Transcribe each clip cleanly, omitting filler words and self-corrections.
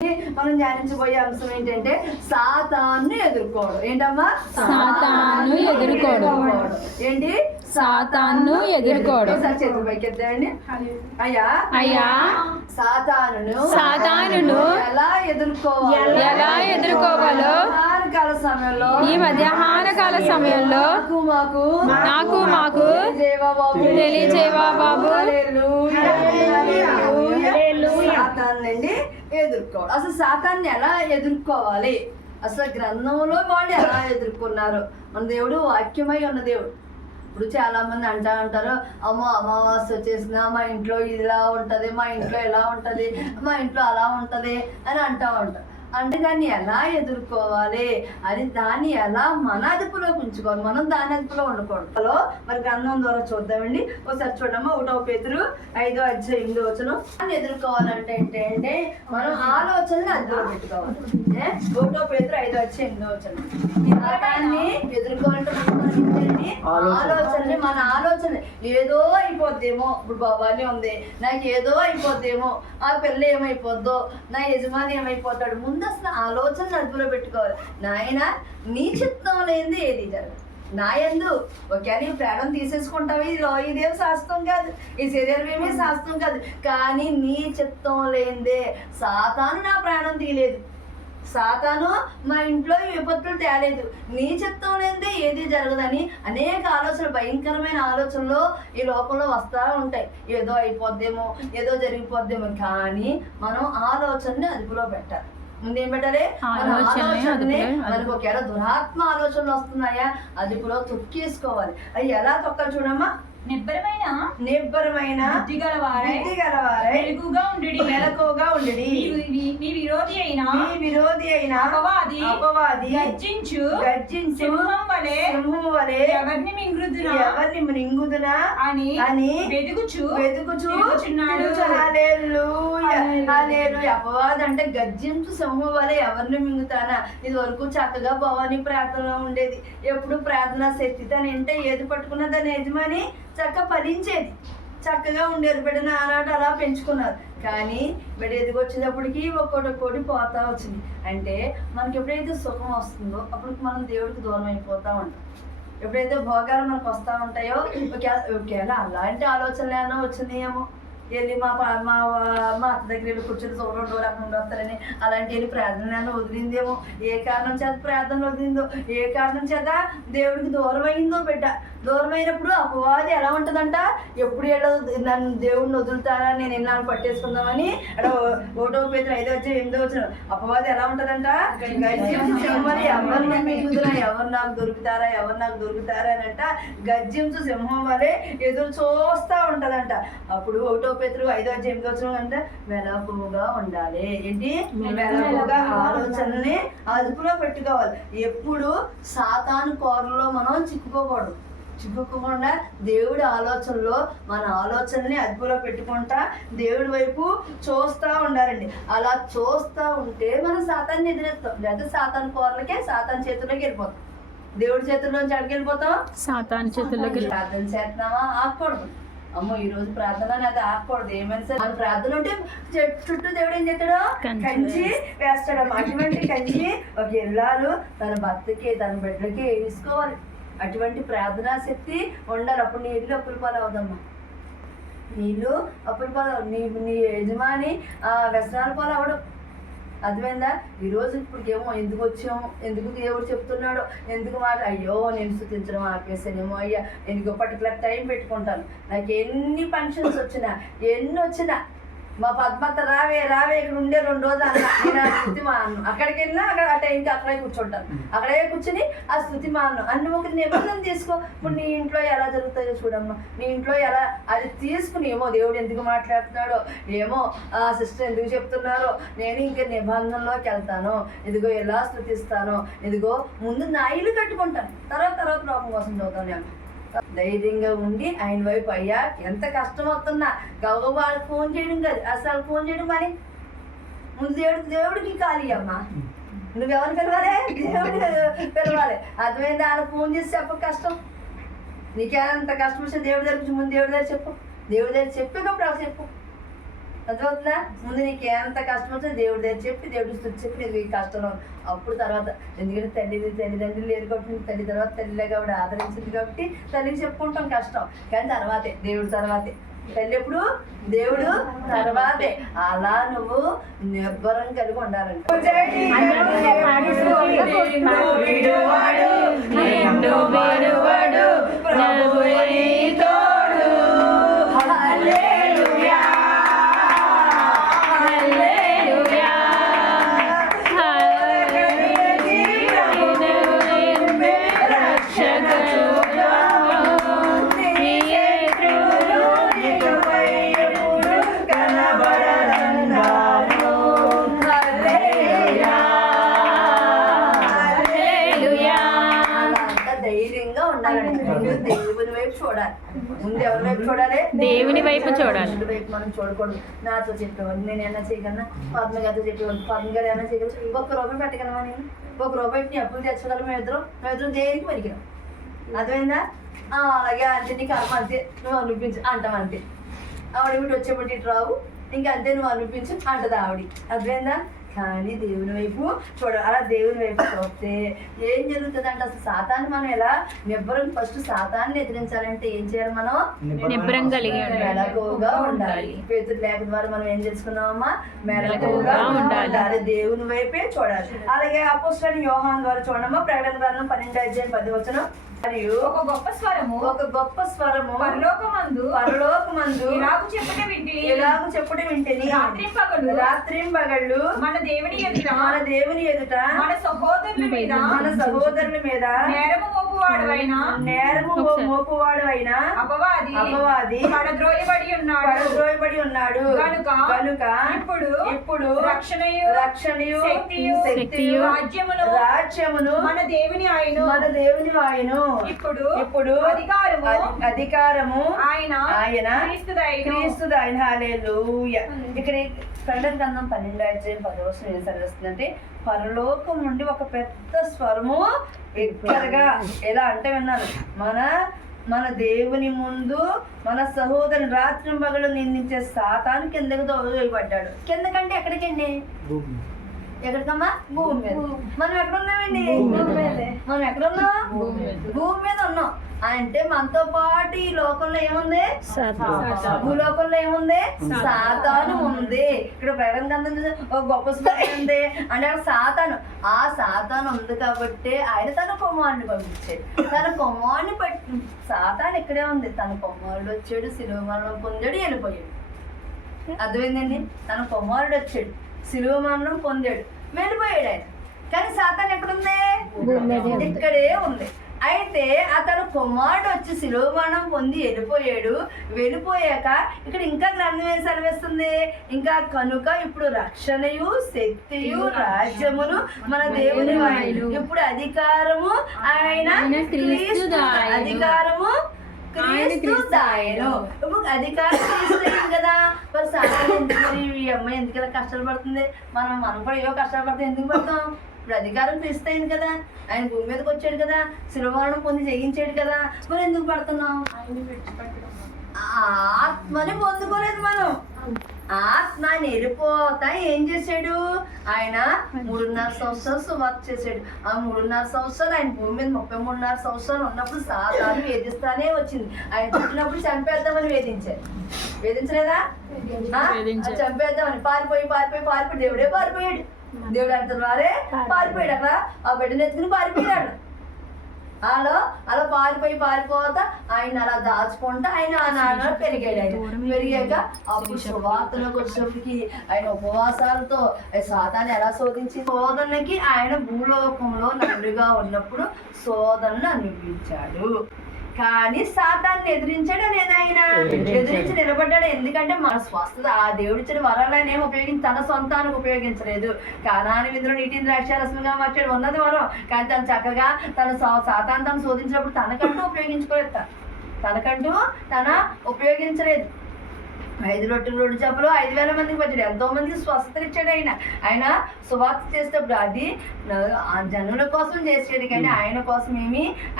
మనం ధ్యానించబోయే అంశం ఏంటంటే సాతాను ఎదుర్కోవడం. ఏంటమ్మా? సాతాను ఎదుర్కోవడం. ఏంటి? సాతాను ఎదుర్కోవడం. చేతులు పైకెత్తండి. అయ్యా సాతానును ఎలా ఎదుర్కోవాలో ఈ మధ్యాహ్న కాల సమయంలో మాకు తెలియజేవా బాబు. సాతానండి ఎదుర్కోవడం. అసలు సాతాన్ని ఎలా ఎదుర్కోవాలి? అసలు గ్రంథంలో వాళ్ళు ఎలా ఎదుర్కొన్నారు? మన దేవుడు వాక్యమై ఉన్న దేవుడు. ఇప్పుడు చాలా మంది అంటారు, అమ్మో అమావాస్య వచ్చేసినా మా ఇంట్లో ఇలా ఉంటది, మా ఇంట్లో ఎలా ఉంటది, మా ఇంట్లో అలా ఉంటది అని ఉంటారు. అంటే దాన్ని ఎలా ఎదుర్కోవాలి అని, దాన్ని ఎలా మన అదుపులోకి ఉంచుకోవాలి, మనం దాని అదుపులో ఉండకూడదు. హలో, మరి గ్రంథం ద్వారా చూద్దామండి. ఒకసారి చూడమ్మా, 1 పేతురు 5:8 దాన్ని ఎదుర్కోవాలంటే ఏంటంటే మనం ఆలోచనని అదుపులో పెట్టుకోవాలి. 1 పేతురు 5:8 దాన్ని ఎదుర్కోవాలంటే ఆలోచనని, మన ఆలోచన ఏదో అయిపోద్దేమో, ఇప్పుడు బాబానే ఉంది, నాకు ఏదో అయిపోద్దేమో, ఆ పిల్ల ఏమైపోద్దో, నా యజమాని ఏమైపోతాడు, ముందు అసలు ఆలోచన అదుపులో పెట్టుకోవాలి. నాయన నీ చిత్తం లేనిది ఏది జరగదు. నా యందు ఒకవేళ నీ ప్రాణం తీసేసుకుంటావు, ఇదేం శాస్త్రం కాదు, ఈ శరీరం ఏమీ శాస్త్రం కాదు, కానీ నీ చిత్తం లేనిదే. సాతాను నా ప్రాణం తీయలేదు, సాతాను మా ఇంట్లో విపత్తులు తేలేదు, నీ చిత్తం లేనిదే ఏది జరగదని అనేక ఆలోచనలు, భయంకరమైన ఆలోచనలు ఈ లోకంలో వస్తూ ఉంటాయి. ఏదో అయిపోద్దేమో, ఏదో జరిగిపోద్దేమో, కానీ మనం ఆలోచనని అదుపులో పెట్టాలి. ముందేం పెట్టాలి? మనకు ఒకవేళ దురాత్మ ఆలోచనలు వస్తున్నాయా, అదుపులో తొక్కేసుకోవాలి. అవి ఎలా తొక్కాలి చూడమ్మా. నిబ్బరమైన బుద్ధిగలవారై మెలకువగా ఉండుడి. మీ విరోధి అయిన అపవాది గర్జించు సింహం వలె ఎవరిని మింగుదునా అని వెదుకుచున్నాడు. అపవాది అంటే గర్జించు సింహం వలె ఎవరిని మింగుతానా. ఇది వరకు చక్కగా భవానీ ప్రార్థనలో ఉండేది. ఎప్పుడు ప్రార్థనా శక్తి తను ఏంటే ఏది పట్టుకున్న దాని యజమాని చక్కగా ఫలించేది, చక్కగా ఉండేది. బిడ్డను ఆనాడు అలా పెంచుకున్నారు. కానీ బిడ్డ ఎదిగొచ్చేటప్పటికి ఒక్కోటి పోతా వచ్చింది. అంటే మనకి ఎప్పుడైతే సుఖం వస్తుందో అప్పుడు మనం దేవుడికి దూరం అయిపోతా ఉంటాం. ఎప్పుడైతే భోగాలు మనకు వస్తూ ఉంటాయో ఒకవేళ అలాంటి ఆలోచనలు ఏమైనా వచ్చినాయేమో, వెళ్ళి మా అత్త దగ్గర వెళ్ళి కూర్చొని 2 రోజులు అక్కడ నుండి వస్తారని అలాంటి వెళ్ళి ప్రార్థన వదిలిందేమో, ఏ కారణం చేత ప్రార్థన వదిలిందో, ఏ కారణం చేత దేవుడికి దూరం అయిందో. బిడ్డ దూరం అయినప్పుడు అపవాది ఎలా ఉంటుందంట, ఎప్పుడు నన్ను దేవుడిని వదులుతారా, నేను ఎన్నాళ్ళు పట్టేసుకుందామని. 1 పేతురు 5:8 అపవాది ఎలా ఉంటుందంట, ఎవరిని మిగులుతున్నా, ఎవరు నాకు దొరుకుతారా అని అంట గర్జించు సింహం వలె ఎదురు చూస్తూ ఉంటదంట. అప్పుడు 1 పేతురు 5:8 అంటే మెలకువగా ఉండాలి. ఏంటి? మెలకువగా ఆలోచనని అదుపులో పెట్టుకోవాలి. ఎప్పుడు సాతాను కోరలో మనం చిక్కుకోకుండా దేవుడి ఆలోచనలో మన ఆలోచనని అదుపులో పెట్టుకుంటా దేవుడి వైపు చూస్తూ ఉండాలండి. అలా చూస్తూ ఉంటే మనం సాతాన్ని ఎదురెత్తాం. లేదా సాతాను కోరలకే, సాతాను చేతుల్లోకి వెళ్ళిపోతాం. దేవుడి చేతుల్లోంచి అడిగి వెళ్ళిపోతాం, సాతాను చేతుల్లోకి. ప్రార్థన చేస్తున్నామా? ఆకూడదు. అమ్మో ఈ రోజు ప్రార్థన అది ఆకూడదు. ఏమైనా సరే మన ప్రార్థన ఉంటే చుట్టూ దేవుడు ఏం చేస్తాడు, కంచి వేస్తాడు. అటువంటి కంచి ఒక ఇల్లాలు తన భర్తకి తన బిడ్డలకి వేసుకోవాలి. అటువంటి ప్రార్థనా శక్తి ఉండాలి. అప్పుడు నీ ఇల్లు అప్పుల పాలు అవుదమ్మా, నీళ్ళు అప్పుల పాలు. నీ యజమాని వ్యసనాల పాలు అవడం. అర్థమైందా? ఈరోజు ఇప్పటికేమో ఎందుకు వచ్చాము, ఎందుకు దేవుడు చెప్తున్నాడో, ఎందుకు అయ్యో నేను స్థుతించడం ఆపేసానేమో, అయ్యా నేను పర్టికులర్ టైం పెట్టుకుంటాను. నాకు ఎన్ని ఫంక్షన్స్ వచ్చినా ఎన్ని వచ్చినా మా పద్మత్త రావే ఇక్కడ ఉండే 2 రోజులు నేను ఆ స్థుతి మాను. అక్కడికి వెళ్ళినా అక్కడ ఆ టైంకి అక్కడే కూర్చుంటాను. అక్కడే కూర్చుని ఆ స్థుతి మాను అన్ని ఒక నిబంధన తీసుకో. ఇప్పుడు నీ ఇంట్లో ఎలా జరుగుతుందో చూడమ్మా. నీ ఇంట్లో ఎలా అది తీసుకుని, ఏమో దేవుడు ఎందుకు మాట్లాడుతున్నాడో, ఏమో ఆ సిస్టర్ ఎందుకు చెప్తున్నారో, నేను ఇంకా నిబంధనలోకి వెళ్తాను, ఇదిగో ఎలా స్థుతిస్తానో, ఇదిగో ముందు నా ఇల్లు కట్టుకుంటాను, తర్వాత లోకం కోసం చదువుతాను. అమ్మ ధైర్యంగా ఉండి ఆయన వైపు, అయ్యా ఎంత కష్టం వస్తున్నా గౌరవ వాళ్ళకి ఫోన్ చేయడం కాదు, అసలు ఫోన్ చేయడం మరి ముందు దేవుడికి ఖాళీ అమ్మా. నువ్వెవరు పిలవాలి? దేవుడిని పిలవాలి. అర్థమైంది? వాళ్ళకి ఫోన్ చేసి చెప్ప కష్టం. నీకేంత కష్టం వస్తే దేవుడి దగ్గర ముందు దేవుడి దగ్గర చెప్పు. దేవుడి దగ్గర చెప్పేటప్పుడు అలా చెప్పు. అర్థమవుతుందా? ముందు నీకు ఎంత కష్టం వచ్చినా దేవుడి దగ్గర చెప్పి దేవుడికి స్తుతి చెప్పి నీకు ఈ కష్టంలో అప్పుడు తర్వాత, ఎందుకంటే తల్లిదండ్రులు లేదు కాబట్టి తల్లి తర్వాత తల్లిలే కాబట్టి ఆదరించింది కాబట్టి తల్లికి చెప్పుకుంటాం కష్టం, కానీ తర్వాతే దేవుడి తర్వాతే తల్లి ఎప్పుడు దేవుడు తర్వాతే. అలా నువ్వు నిబ్బరం కలిగి ఉండాలంట. ధైర్యంగా ఉండాలంటే ముందు దేవుని వైపు చూడాలి. ముందు ఎవరి వైపు చూడాలి? దేవుని వైపు చూడాలి. వైపు మనం చూడకూడదు. నాతో చెప్పేవాళ్ళు నేను ఏమైనా చేయగలనా, పద్మ గారితో చెప్పేవాళ్ళు పద్మ గారు ఏమైనా చేయగలరు, ₹1 పెట్టగలమా, నేను ₹1 అప్పులు తెచ్చగలం, మేమిద్దరం దేనికి పనికిరాం. అర్థమైందా? అలాగే అంతే, నీకు అమ్మ అంతే, నువ్వు అనిపించు అంటాం అంతే. ఆవిడ వీటి వచ్చేప్పటి ఇటు రావు, ఇంకా అంతే నువ్వు అనిపించు అంటది ఆవిడ. అర్థమైందా? కానీ దేవుని వైపు చూడాలి. అలా దేవుని వైపు చూస్తే ఏం జరుగుతుంది అంటే, అసలు సాతాన్ని మనం ఎలా నిబ్బరం, ఫస్ట్ సాతాన్ని ఎదిరించాలంటే ఏం చేయాలి? మనం నిబ్బరం కలిగి మెలకువగా ఉండాలి. పేతురు లేఖ ద్వారా మనం ఏం తెలుసుకున్నామమ్మా? మెలకువగా ఉండాలి, దేవుని వైపే చూడాలి. అలాగే అపోస్తలుడైన యోహాను ద్వారా చూడమ్మా, ప్రకటన గ్రంథం 12:10 మరియు ఒక గొప్ప స్వరము పరలోకమందు ఇలాగు చెప్పుట వింటిని రాత్రింపగళ్ళు మన దేవుని ఎదుట మన సహోదరుల మీద నేరము మోపువాడు అపవాది పడద్రోయబడి ఉన్నాడు కనుక ఇప్పుడు రక్షణయు శక్తియు రాజ్యమును మన దేవుని ఆయన ఇప్పుడు అధికారము ఆయన క్రీస్తుదైన. హల్లెలూయా. ఇక్కడ ప్రకటన గ్రంథం 12:10 ఏం సరిస్తుందంటే, పరలోకం నుండి ఒక పెద్ద స్వరము బిగ్గరగా ఎలా అంటే విన్నాను, మన దేవుని ముందు మన సహోదరుని రాత్రి పగలు నిందించే సాతాను కిందకు దోయబడ్డాడు. కిందకంటే ఎక్కడికండి? ఎక్కడికమ్మా? భూమి మీద. మనం ఎక్కడున్నామండి? మనం ఎక్కడున్నాం? భూమి మీద ఉన్నాం. అంటే మనతో పాటు ఈ లోకంలో ఏముంది? భూలోకంలో ఏముంది? సాతాను ఉంది. ఇక్కడ ప్రకటన గ్రంథం ఒక గొప్ప స్వరం ఉంది అంటే సాతాను. ఆ సాతాను ఉంది కాబట్టి ఆయన తన కుమారుని పంపించాడు. తన కుమారుని పట్టి సాతాను ఇక్కడే ఉంది. తన కుమారుడు వచ్చాడు, శిలువ మరణం పొందాడు, వెళ్ళిపోయాడు. అర్థమైందండి? తన కుమారుడు వచ్చాడు, శిలువ మరణం పొందాడు, వెళ్ళిపోయాడు ఆయన. కానీ సాతాను ఎక్కడుంది? ఇక్కడే ఉంది. అయితే అతను కుమారుడు వచ్చి శిలువ మరణం పొంది వెళ్ళిపోయాక ఇక్కడ ఇంకా గ్రంథం ఏం సెలవిస్తుంది? ఇంకా కనుక ఇప్పుడు రక్షణయు శక్తియు రాజ్యమును మన దేవుని వాయు, ఇప్పుడు అధికారము ఆయన అధికారము క్రీస్తుదాయను. ఇప్పుడు అధికారం క్రీస్తు కదా. మరి సాధారణ ఈ అమ్మాయి ఎందుకు ఇలా కష్టాలు పడుతుంది? మనం కూడా ఏవో కష్టాలు పడితే ఎందుకు పడతాం? ఇప్పుడు అధికారం క్రీస్తు అయింది కదా, ఆయన భూమి మీదకి వచ్చాడు కదా, శిలువ మరణం పొంది జయించాడు కదా, మరి ఎందుకు పడుతున్నాం? ఆత్మని పొందుకోలేదు మనం. ఆత్మ వెళ్ళిపోతా ఏం చేశాడు? ఆయన 3.5 సంవత్సరాలు సువార్త చేశాడు. ఆ 3.5 సంవత్సరాలు ఆయన భూమి మీద 33.5 సంవత్సరాలు ఉన్నప్పుడు సాతాను వేధిస్తానే వచ్చింది. ఆయన పుట్టినప్పుడు చంపేద్దామని వేధించలేదా? చంపేద్దామని పారిపోయి దేవుడే పారిపోయాడు. దేవుడు అంత ద్వారే పారిపోయాడు. అక్కడ ఆ బిడ్డను ఎత్తుకుని పారిపోయాడు. అలా పారిపోతా ఆయన అలా దాచుకుంటా ఆయన ఆ నాన్న పెరిగాడు. ఆయన పెరిగాక అప్పుడు సువార్తలకు వచ్చేప్పటికి ఆయన ఉపవాసాలతో సాతాన్ని ఎలా శోధించి శోధనకి ఆయన భూలోకంలో నండుగా ఉన్నప్పుడు శోధనను అనుభవించాడు. కానీ సాతాన్ని ఎదిరించాడా లేదా? ఆయన ఎదిరించి నిలబడ్డాడు. ఎందుకంటే మన స్వస్థత ఆ దేవుడిచ్చిన వరాలను ఏమి ఉపయోగించి తన సొంతానికి ఉపయోగించలేదు. కానాని విందులో నీటిని ద్రాక్షారసంగా మార్చాడు, ఉన్నది వరం. కానీ తను చక్కగా సాతాన్ని తను శోధించినప్పుడు తనకంటూ ఉపయోగించలేదు. 5 రొట్టెలు 2 చేపలు 5,000 మందికి వచ్చాడు. ఎంతో మందికి స్వస్థత ఇచ్చాడు. ఆయన సువార్త చేసేటప్పుడు అది జనుల కోసం చేసాడు, కానీ ఆయన కోసం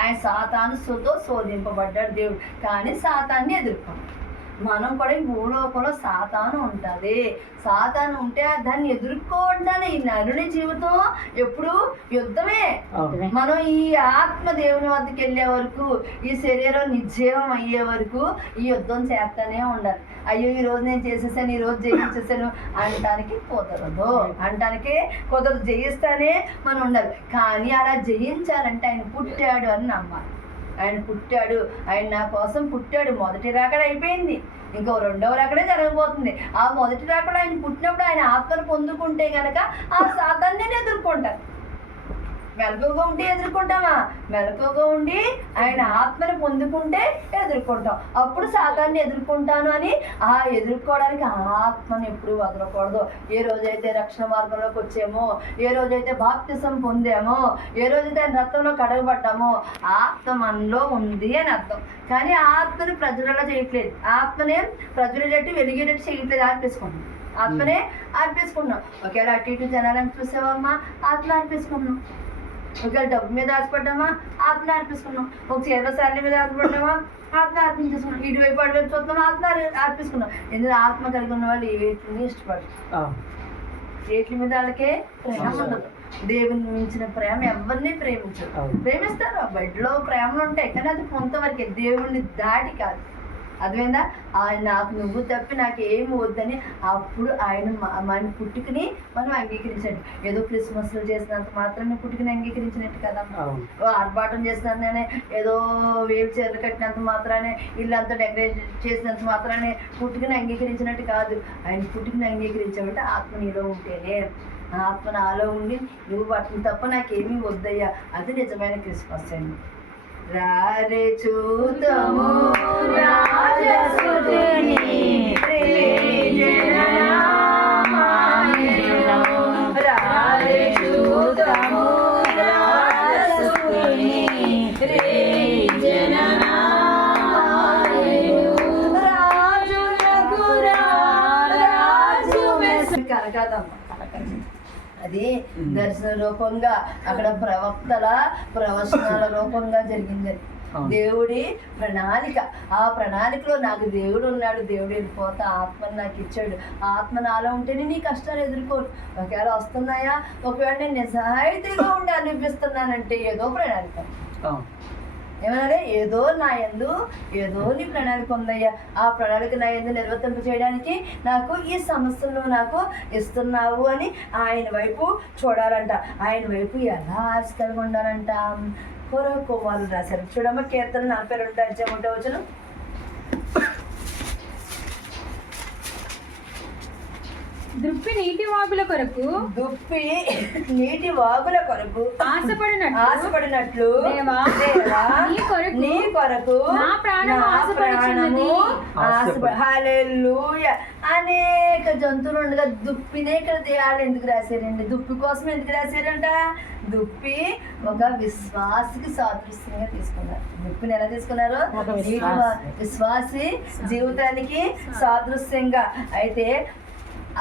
ఆయన సాతానుతో శోధింపబడ్డాడు దేవుడు. కానీ సాతాన్ని ఎదుర్కొన్నాడు. మనం కూడా ఈ భూలోకంలో సాతాను ఉంటుంది. సాతాను ఉంటే దాన్ని ఎదుర్కోవడానికి ఈ నరుని జీవితం ఎప్పుడు యుద్ధమే. మనం ఈ ఆత్మ దేవుని వద్దకు వెళ్ళే వరకు, ఈ శరీరం నిర్జీవం అయ్యే వరకు ఈ యుద్ధం చేస్తానే ఉండాలి. అయ్యో ఈ రోజు నేను చేసేసాను, ఈ రోజు జయించేసాను అంటానికి కుదరదు. జయిస్తానే మనం ఉండాలి. కానీ అలా జయించాలంటే ఆయన పుట్టాడు అని నమ్మాలి. ఆయన పుట్టాడు, ఆయన నా కోసం పుట్టాడు. మొదటి రాకడ అయిపోయింది, ఇంకో రెండవ రాకడే జరగబోతుంది. ఆ మొదటి రాకడ ఆయన పుట్టినప్పుడు ఆయన ఆత్మను పొందుకుంటే కనుక ఆ సాతాన్ని నేను ఎదుర్కొంటాను. మెలకుగా ఉండి ఎదుర్కొంటామా? మెలకుగా ఉండి ఆయన ఆత్మని పొందుకుంటే ఎదుర్కొంటాం. అప్పుడు సాతాన్ని ఎదుర్కొంటాను అని ఆ ఎదుర్కోవడానికి ఆత్మని ఎప్పుడు వదలకూడదు. ఏ రోజైతే రక్షణ మార్గంలోకి వచ్చామో, ఏ రోజైతే బాప్తిసం పొందామో, ఏ రోజైతే ఆయన రక్తంలో కడగబడ్డామో ఆత్మ మనలో ఉంది అని అర్థం. కానీ ఆత్మని ప్రజలలో చేయట్లేదు, ఆత్మనే ప్రజలట్టు వెలిగేటట్టు చేయట్లేదు. ఆర్పేసుకుంటున్నాం, ఆత్మనే ఆర్పేసుకున్నాం. ఒకవేళ అటు ఇటు జనాలను చూసావమ్మా, ఆత్మ ఆర్పేసుకున్నాం. ఒకవేళ డబ్బు మీద ఆశపడ్డామా, ఆత్మ అర్పించుకున్నాం. ఒక చీర శాలరీ మీద ఆశపడ్డామా, ఆత్మ అర్పించేసుకున్నాం. ఇటువైపు అటువైపు చూస్తున్నాం, ఆత్మ అర్పించుకున్నాం. ఎందుకంటే ఆత్మ కలిగి ఉన్న వాళ్ళు ఏటిని ఇష్టపడరు. ఏట్ల మీద వాళ్ళకే ప్రేమ ఉండదు. దేవుని మించిన ప్రేమ ఎవరిని ప్రేమించరు. ప్రేమిస్తారు, బెడ్లో ప్రేమలు ఉంటాయి, కానీ అది కొంతవరకే, దేవుణ్ణి దాటి కాదు. అర్థమైందా? ఆయన నాకు నువ్వు తప్పి నాకు ఏమి వద్దని అప్పుడు ఆయన మన పుట్టుకని మనం అంగీకరించండి. ఏదో క్రిస్మస్లో చేసినంత మాత్రాన్ని పుట్టుకని అంగీకరించినట్టు కదా. ఆర్భాటం చేసినంతనే, ఏదో వేలు చీరలు కట్టినంత మాత్రానే, ఇల్లంతా డెకరేట్ చేసినంత మాత్రానే పుట్టుకని అంగీకరించినట్టు కాదు. ఆయన పుట్టుకని అంగీకరించామంటే ఆత్మ నీలో ఉంటేనే, ఆత్మ నాలో ఉండి నువ్వు వాటిని తప్ప నాకేమీ వద్దయ్యా, అది నిజమైన క్రిస్మస్ అండి. రారే చూతము రాజసుతుని రారే చూతము రాజసుతుని అది దర్శన రూపంగా, అక్కడ ప్రవక్తల ప్రవచనాల రూపంగా జరిగిందని దేవుడి ప్రణాళిక. ఆ ప్రణాళికలో నాకు దేవుడు ఉన్నాడు, దేవుడు వెళ్ళిపోతా ఆత్మని నాకు ఇచ్చాడు. ఆత్మ నాలో ఉంటేనే నీ కష్టాలు ఎదుర్కోరు. ఒకవేళ వస్తున్నాయా, ఒకవేళ నేను నిజాయితీగా ఉండి అనిపిస్తున్నానంటే ఏదో ప్రణాళిక. ఏమన్నా ఏదో నా యందు ఏదో నీ ప్రణాళిక ఉందయ్యా, ఆ ప్రణాళిక నా యందు నిర్వర్తింప చేయడానికి నాకు ఈ సమస్యలు నాకు ఇస్తున్నావు అని ఆయన వైపు చూడాలంట. ఆయన వైపు ఎలా ఆశ కలిగి ఉండాలంట. కుమారులు రాశారు చూడమ్మ, కీర్తన 42:1 దుప్పి నీటి వాగుల కొరకు ఆశపడినట్లు నీ కొరకు నా ప్రాణము హల్లెలూయా. అనేక జంతువులు ఉండగా దుప్పినే ఇక్కడ వాళ్ళు ఎందుకు రాశారండి? దుప్పి కోసం ఎందుకు రాశారంట? దుప్పి ఒక విశ్వాసికి సాదృశ్యంగా తీసుకున్నారు. దుప్పిని ఎలా తీసుకున్నారు? విశ్వాసి జీవితానికి సాదృశ్యంగా. అయితే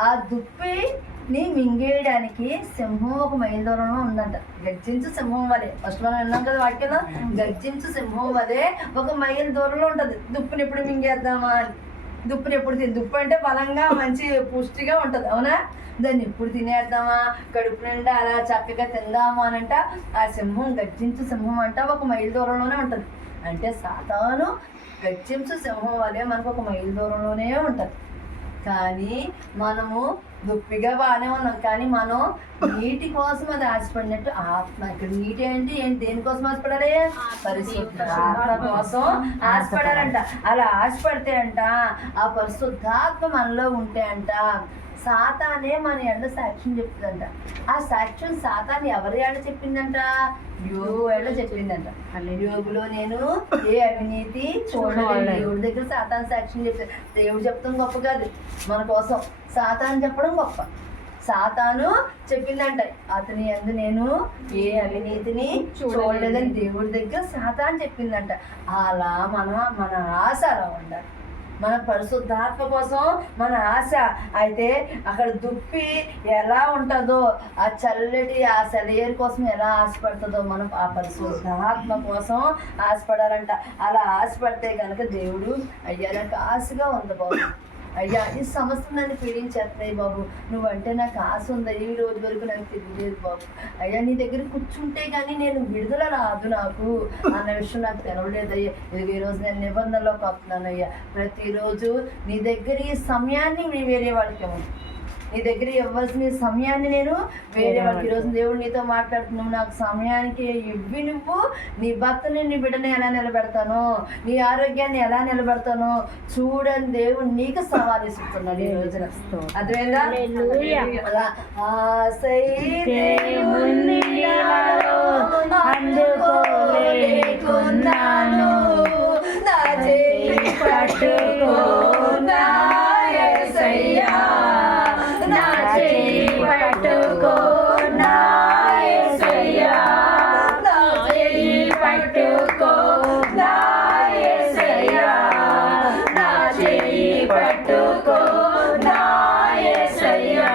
ఆ దుప్పిని మింగేయడానికి సింహం 1 మైలు దూరంలో ఉందంట. గర్జించు సింహం వలె, ఫస్ట్ మనం విన్నాం కదా వాక్యం, గర్జించు సింహం వలె 1 మైలు దూరంలో ఉంటుంది. దుప్పిని ఎప్పుడు మింగేద్దామా అని. దుప్పిని ఎప్పుడు దుప్పు అంటే బలంగా మంచి పుష్టిగా ఉంటుంది, అవునా? దాన్ని ఎప్పుడు తినేద్దామా, కడుపు నిండా అలా చక్కగా తిందామా అనంట. ఆ సింహం గర్జించు సింహం అంట 1 మైలు దూరంలోనే ఉంటుంది. అంటే సాతాను గర్జించు సింహం వలె మనకు 1 మైలు దూరంలోనే ఉంటుంది. కానీ మనము దుప్పిగా బాగానే ఉన్నాం, కానీ మనం నీటి కోసం అది ఆశపడినట్టు ఆత్మ. ఇక్కడ నీటి అంటే ఏంటి? దేనికోసం ఆశపడాలి? పరిశుద్ధాత్మ కోసం ఆశపడాలంట. అలా ఆశపడితే అంట ఆ పరిశుద్ధాత్మ మనలో ఉంటే అంట సాతానే మన ఎండ సాక్ష్యం చెప్తుందంట. ఆ సాక్ష్యం సాతాన్ని ఎవరి ఏడ చెప్పిందంట? యోగు ఏడ చెప్పిందంట. యోగులో నేను ఏ అవినీతి చూడలేదు. దేవుడి దగ్గర సాతాను సాక్ష్యం చెప్తాను. దేవుడు చెప్తాం గొప్ప కాదు, మన కోసం సాతాను చెప్పడం గొప్ప. సాతాను చెప్పిందంట అతని యందు నేను ఏ అవినీతిని చూడలేదని దేవుడి దగ్గర సాతాను చెప్పిందంట. అలా మన ఆశ అలా ఉండాలి. మన పరిశుద్ధాత్మ కోసం మన ఆశ. అయితే అక్కడ దుప్పి ఎలా ఉంటుందో, ఆ చల్లటి ఆ సెలయేరు కోసం ఎలా ఆశపడుతుందో, మనం ఆ పరిశుద్ధాత్మ కోసం ఆశపడాలంట. అలా ఆశపడితే కనుక దేవుడు అయ్యా నాకు ఆశగా ఉంది బాబు, అయ్యా ఈ సమస్య నన్ను పీడించేస్తాయి బాబు, నువ్వంటే నాకు ఆశ ఉంది, ఈ రోజు వరకు నాకు తెలియలేదు బాబు, అయ్యా నీ దగ్గర కూర్చుంటే కానీ నేను విడుదల రాదు నాకు అన్న విషయం నాకు తెలవలేదు అయ్యా. ఇది ఈరోజు నేను నిబంధనలోకి వస్తున్నాను అయ్యా. ప్రతిరోజు నీ దగ్గర ఈ సమయాన్ని వేరే వాళ్ళకి ఇవ్వను, నీ దగ్గర ఇవ్వాల్సిన సమయాన్ని నేను వేరే వాళ్ళకి. ఈరోజు దేవుడు నీతో మాట్లాడుతున్నావు, నాకు సమయానికి ఇవ్వి, నువ్వు నీ భర్తని నీ బిడ్డని ఎలా నిలబెడతాను, నీ ఆరోగ్యాన్ని ఎలా నిలబెడతాను చూడని దేవుడు నీకు సవాల్ ఇస్తున్నాడు ఈ రోజున. అర్థమైందా? అలా ఆశైతే అందుకోలేకున్నాను, నా చేయి పట్టుకో నా యేసయ్యా, నా చేయి పట్టుకో నా యేసయ్యా, నా చేయి పట్టుకో నా యేసయ్యా, నా చేయి పట్టుకో నా యేసయ్యా.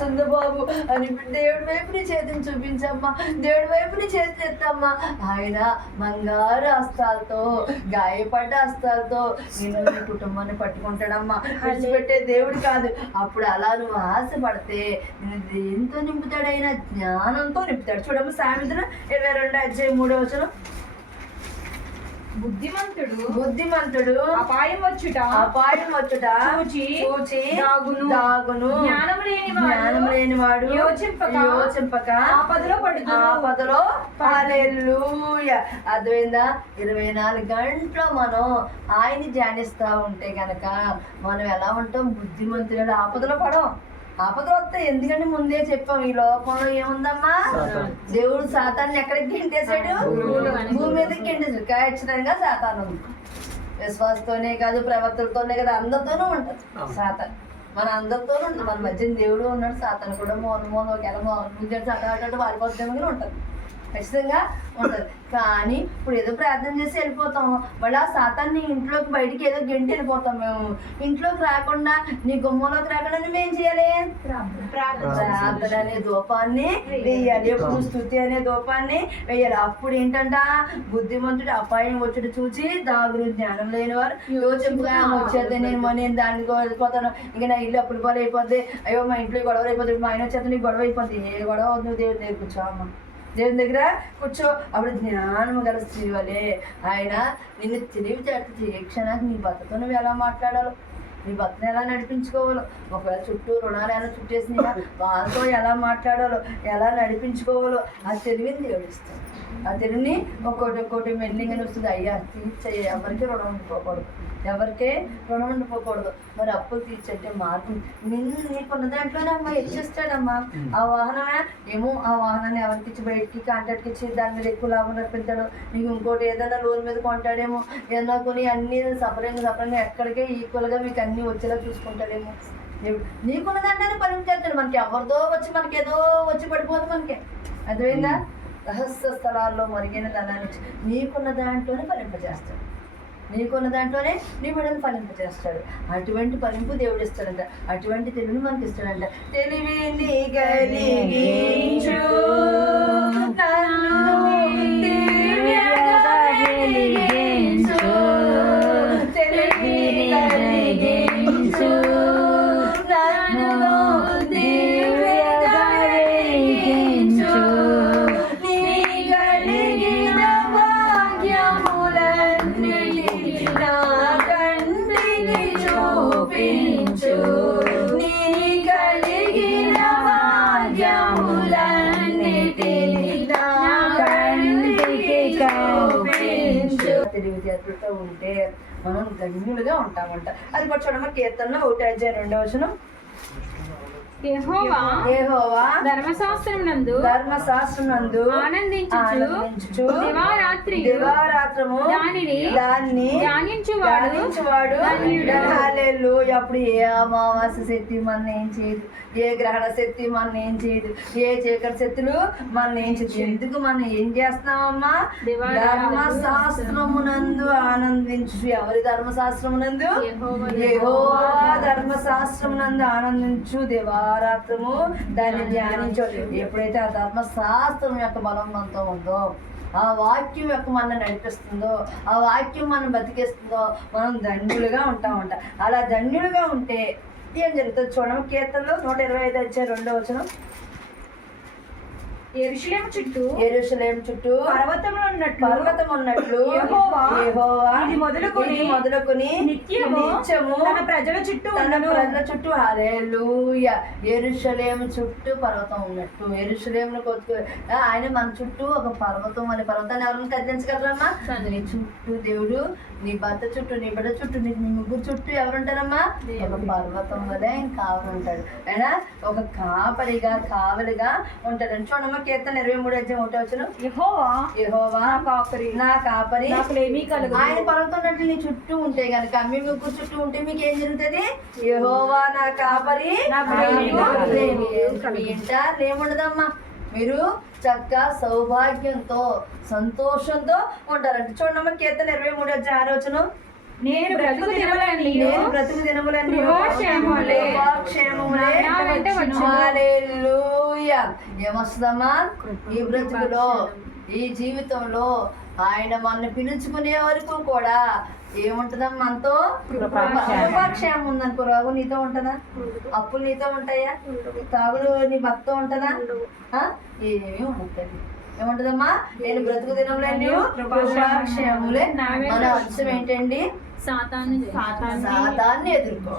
సుందర బాబు అని దేవుడి వైపు నీ చేతిని చూపించమ్మా, దేవుడి వైపు నీ చేతిని ఎత్తమ్మా. ఆయన బంగారు హస్తాలతో, గాయపడ్డ హస్తాలతో నేను నీ కుటుంబాన్ని పట్టుకుంటాడమ్మా, విడిచిపెట్టే దేవుడు కాదు. అప్పుడు అలా నువ్వు ఆశపడితే నేను దేంతో నింపుతాడు? ఆయన జ్ఞానంతో నింపుతాడు. చూడమ్మా సామెతలు 22:3 బుద్ధిమంతుడు అపాయం వచ్చుట చూచి దాగును, జ్ఞానము లేనివాడు యోచింపక ఆపదలో హల్లెలూయా. అర్థమైందా? 24 గంటలు మనం ఆయన్ని ధ్యానిస్తా ఉంటే గనక మనం ఎలా ఉంటాం? బుద్ధిమంతుడు. ఆపదలు వస్తాయి, ఎందుకంటే ముందే చెప్పాం ఈ లోకంలో ఏముందమ్మా, దేవుడు సాతాన్ని ఎక్కడికి గెంటేశాడు? భూమి మీదకి గెంటేశాడు. ఖచ్చితంగా సాతాను ఉంది. విశ్వాసతోనే కాదు, ప్రవర్తనతోనే కదా, అందరితోనూ ఉంటుంది సాతాన్. మన అందరితోనూ ఉంటుంది. మన మధ్యన దేవుడు ఉన్నాడు, సాతాను కూడా మౌనం ఒకవేళ మౌనం సాతాడు వారిపోతామని ఉంటుంది, ఖచ్చితంగా ఉంటుంది. కానీ ఇప్పుడు ఏదో ప్రార్థన చేసి వెళ్ళిపోతాము, మళ్ళీ ఆ సాతాన్ని ఇంట్లోకి బయటికి ఏదో గెంటి వెళ్ళిపోతాం. మేము ఇంట్లోకి రాకుండా, నీ గుమ్మంలోకి రాకుండా నువ్వేం చేయాలి? ప్రార్థన అనే ధూపాన్ని వేయాలి, ఎప్పుడు స్తుతి అనే ధూపాన్ని వేయాలి. అప్పుడు ఏంటంట? బుద్ధిమంతుడు అపాయం వచ్చుడు చూసి దాగురు, జ్ఞానం లేని వారు యోచింపుగా వచ్చేది, నేను దాన్ని కోల్పోతాను, ఇంకా నా ఇల్లు అప్పుడు గొడవ అయిపోద్ది, అయ్యో మా ఇంట్లో గొడవ అయిపోతుంది, మా ఆయన వచ్చేది నీకు గొడవ అయిపోద్ది. ఏ గొడవ నువ్వు దేవుడి దగ్గర కూర్చోవమ్మా, దేవుని దగ్గర కూర్చో. అప్పుడు జ్ఞానము గల స్త్రీ వలే ఆయన నిన్ను తెలివితేటలు ఏ క్షణానికి నీ భర్తతో నువ్వు ఎలా మాట్లాడాలో, నీ భర్తను ఎలా నడిపించుకోవాలో, ఒకవేళ చుట్టూ రుణాలు ఎలా చుట్టేసినా వాళ్ళతో ఎలా మాట్లాడాలో, ఎలా నడిపించుకోవాలో ఆ తెలివిని దేవుడు ఇస్తాడు. ఆ తెలివిని ఒక్కోటి మెల్లింగా వస్తుంది. అయ్యా తీర్చయ్యా, ఎవరికి రుణం ఉండిపోకూడదు, ఎవరికే రుణం ఉండిపోకూడదు. మరి అప్పులు తీర్చంటే మార్గం నీకున్న దాంట్లోనే అమ్మ ఇచ్చేస్తాడమ్మా. ఆ వాహనమే ఏమో, ఆ వాహనాన్ని ఎవరికి ఇచ్చి బయటికి కాంట్రాక్ట్కి ఇచ్చి దాని మీద ఎక్కువ లాభం రప్పించాడు, నీకు ఇంకోటి ఏదైనా లోన్ మీద కొంటాడేమో, ఏదైనా కొని అన్ని సపరంగా ఎక్కడికే ఈక్వల్గా మీకు అన్నీ వచ్చేలా చూసుకుంటాడేమో. నీకున్న దాంట్లోనే పరిమితాడు. మనకి ఎవరిదో వచ్చి మనకి ఏదో వచ్చి పడిపోదు మనకి. అర్థమైందా? రహస్య స్థలాల్లో మరిగిన ధనాన్ని నీకున్న దాంట్లోనే ఫలింపజేస్తాడు, నీకున్న దాంట్లోనే నీ బిడ్డను ఫలింపజేస్తాడు. అటువంటి ఫలింపు దేవుడు ఇస్తాడంట, అటువంటి తెలివిని మనకి ఇస్తాడంట. తెలివిని కలిగించు నన్ను దివ్యగా వెలిగించు, తెలివిని కలిగించు నన్ను దివ్యగా వెలిగించు, నీ కలిగిన భాగ్యములన్నిటిని నా కంటికి చూపించు, నీ కలిగిన భాగ్యములన్నిటిని నా కంటికి చూపించు. తెలివితేటలతో ఉంటే మనం ధన్యులుగా ఉంటామంట. అది కూడా చూడమ్మా, కీర్తనలో 1:2 యెహోవా ధర్మశాస్త్రమునందు ధర్మశాస్త్రమునందు ఆనందించుచు దివారాత్రము దాన్ని ధ్యానించువాడు హల్లెలూయా. అప్పుడు ఏ అమావాస్య శక్తి మన ఏం చేయదు, ఏ గ్రహణ శక్తి మన ఏం చేయదు, ఏ చీకటి శక్తులు మన ఏం చేయదు. ఎందుకు మనం ఏం చేస్తున్నామమ్మా? ధర్మశాస్త్రమునందు ఆనందించు. ఎవరి ధర్మశాస్త్రమునందు? యెహోవా ధర్మశాస్త్రమునందు ఆనందించు, దివారాత్రము దాన్ని ధ్యానించు. ఎప్పుడైతే ఆ ధర్మశాస్త్రం యొక్క బలం మనతో ఉందో, ఆ వాక్యం యొక్క మనం నడిపిస్తుందో, ఆ వాక్యం మనం బతికేస్తుందో, మనం ధన్యులుగా ఉంటామంట. అలా ధన్యులుగా ఉంటే ఏం జరుగుతుంది చూడము. కీర్తనలో 125:2 యెరూషలేము చుట్టూ పర్వతం ఉన్నట్లు యెహోవా ఇది మొదలుకొని నిత్యము తన ప్రజల చుట్టూ హల్లెలూయా. యెరూషలేము చుట్టూ పర్వతం ఉన్నట్టు, యెరూషలేమును ఆయన మన చుట్టూ ఒక పర్వతం. అనే పర్వతాన్ని ఎవరిని కదిలించగలరమ్మా? నీ చుట్టూ దేవుడు, నీ భర్త చుట్టూ, నీ బిడ్డ చుట్టూ, నీ ముగ్గురు చుట్టూ ఎవరుంటారమ్మా? ఒక పర్వతం వలె కావలి ఉంటాడు. అయినా ఒక కావలిగా ఉంటాడు. చూడమ్మా కీర్తన 23:1 యెహోవా నా కాపరి ఆయన పర్వతం ఉన్నట్లు నీ చుట్టూ ఉంటే గనక, మీ ముగ్గురు చుట్టూ ఉంటే మీకు ఏం జరుగుతుంది? యెహోవా నా కాపరి మీ ఇంట ఏముండదమ్మా? మీరు చక్కగా సౌభాగ్యంతో సంతోషంతో ఉంటారంట. చూడమ్మా కీర్తన 23:6 నేను బ్రతుకు దినములన్నీ హల్లెలూయా. ఏమొస్తుందమ్మా? ఈ బ్రతుకులో, ఈ జీవితంలో ఆయన మన పిలుచుకునే వరకు కూడా ఏముంటుందమ్మా? మనతో కృపాక్షేమం ఉందనుకో. రోగం నీతో ఉంటుందా? అప్పులు నీతో ఉంటాయా? తాగుడు నీ భక్తో ఉంటుందా? ఏమీ ఉంటుంది. ఏముంటదమ్మా? నేను బ్రతుకు దినములన్నీ కృపాక్షేమములే. మన అంశం ఏంటండి? సాతాన్ని ఎదుర్కో.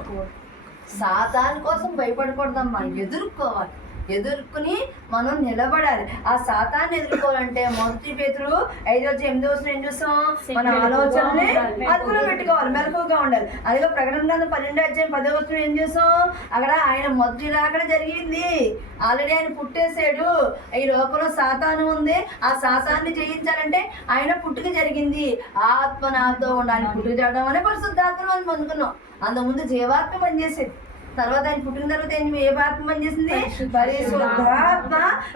సాతాన్ కోసం భయపడకూడదమ్మా, ఎదుర్కోవాలి. ఎదుర్కొని మనం నిలబడాలి. ఆ సాతాన్ని ఎదుర్కోవాలంటే 1 పేతురు 5:8 ఏం చూస్తాం? మన ఆలోచనని అదుపులో పెట్టుకోవాలి, మెలకువగా ఉండాలి. అదిగో ప్రకటన గ్రంథం 12:10 ఏం చూస్తాం? అక్కడ ఆయన మొదటి రాకడ జరిగింది. ఆల్రెడీ ఆయన పుట్టేశాడు. ఈ లోకంలో సాతాను ఉంది. ఆ సాతాన్ని జయించాలంటే ఆయన పుట్టుక జరిగింది. ఆత్మ నాతో ఉండాలి. పుట్టుక చేయడం అనే పరిశుద్ధాత్మ మనం పొందుకున్నాం. అంతకుముందు జీవాత్మ పనిచేసేది. తర్వాత ఆయన పుట్టిన తర్వాత ఏ ఆత్మ పనిచేసింది? పరిశుద్ధాత్మ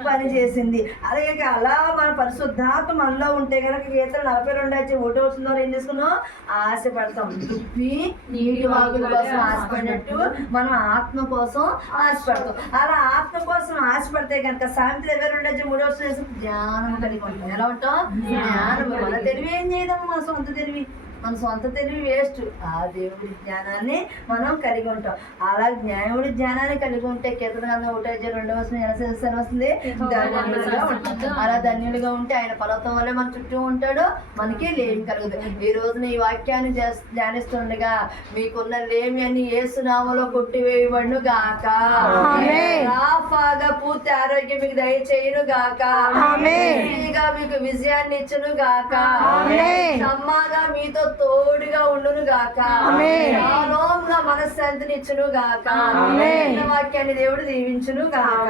పనిచేసింది. అలాగే అలా మన పరిశుద్ధాత్మ మనలో ఉంటే కనుక కీర్తన 42:1 ఏం చేసుకున్నాం? ఆశపడతాం. దుప్పి నీటి వాగుల కోసం ఆశపడినట్టు మనం ఆత్మ కోసం ఆశపడతాం. అలా ఆత్మ కోసం ఆశపడితే కనుక సామెతలు 22:3 జ్ఞానం కలిగి ఉంటాం. ఎలా ఉంటాం? జ్ఞానం. మన తెలివి ఏం చేయదాం? మన సొంత తెలివి వేస్ట్. ఆ దేవుడి జ్ఞానాన్ని మనం కలిగి ఉంటాం. అలా దేవుడి జ్ఞానాన్ని కలిగి ఉంటే కీర్తన గ్రంథం 1:2 వస్తుంది, ధన్యులుగా ఉంటాం. అలా ధన్యులుగా ఉంటే ఆయన పర్వతం వల్ల మన చుట్టూ ఉంటాడు, మనకి లేమి కలుగుతుంది. ఈ రోజున ఈ వాక్యాన్ని ధ్యానిస్తుండగా మీకున్న లేమి అని యేసు నామములో కొట్టివేయబడును గాక. రాఫాగా పూర్తి ఆరోగ్యం మీకు దయచేయును గాక. మీకు విజయాన్ని ఇచ్చును గాక. అమ్మగా మీతో తోడుగా ఉండును గాక. శాలోమ్గా మనశ్శాంతిని ఇచ్చును గాక. వాక్యాన్ని దేవుడు దీవించును గాక.